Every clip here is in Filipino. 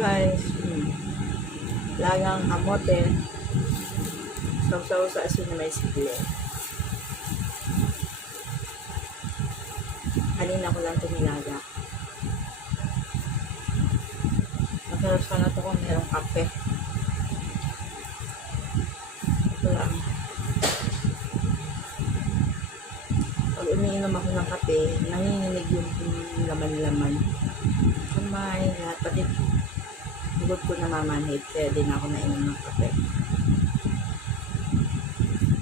guys, lagang kamote. Sausaw sa asin na may sikle. Kanina ko lang ito nilaga. Masarap sana ito kung mayroong kape. Ito lang. Pag umiinom ako ng kape, nanginginig yung laman-laman. Kamay, lahat. Pati hugot ko namamanhid. Kaya din ako nainom ng kape.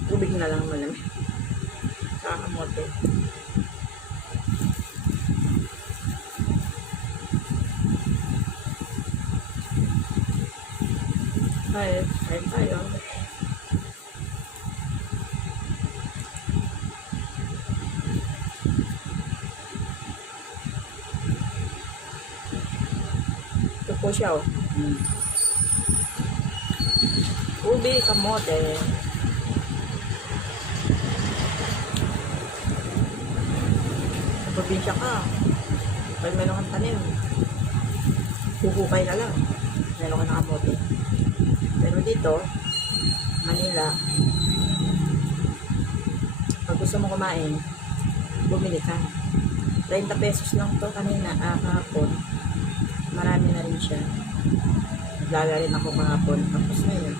Tubig na lang malamig. Saka kamote. Ay, kain tayo. Ito po siya, oh. Ubi, kamote. Sa probinsya ka, pag meron kang tanim, hukukay ka lang. Meron ka ng kamote. Pero dito, Manila, pag gusto mo kumain, bumili ka. 30 pesos lang to kanina, kahapon. Marami na rin siya. Naglaga rin ako kahapon. Tapos na yun.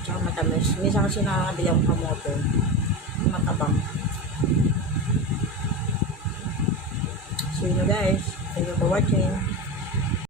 Tsaka matamis. Minsan kasi nakakabili akong kamote. Matabang. So yun guys. Thank you for watching.